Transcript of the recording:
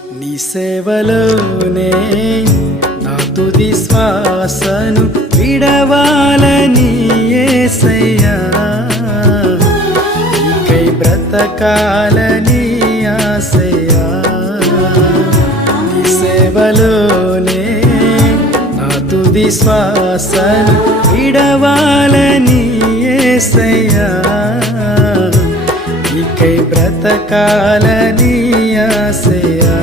నీ సేవలోనే నా తుది శ్వాసను విడవాలని యేసయ్యా, నీకై బ్రతకాలని ఆశయ్యా. నీ సేవలోనే నా తుది శ్వాసను విడవాలని యేసయ్యా, నీకై బ్రతకాలని ఆశయ్యా.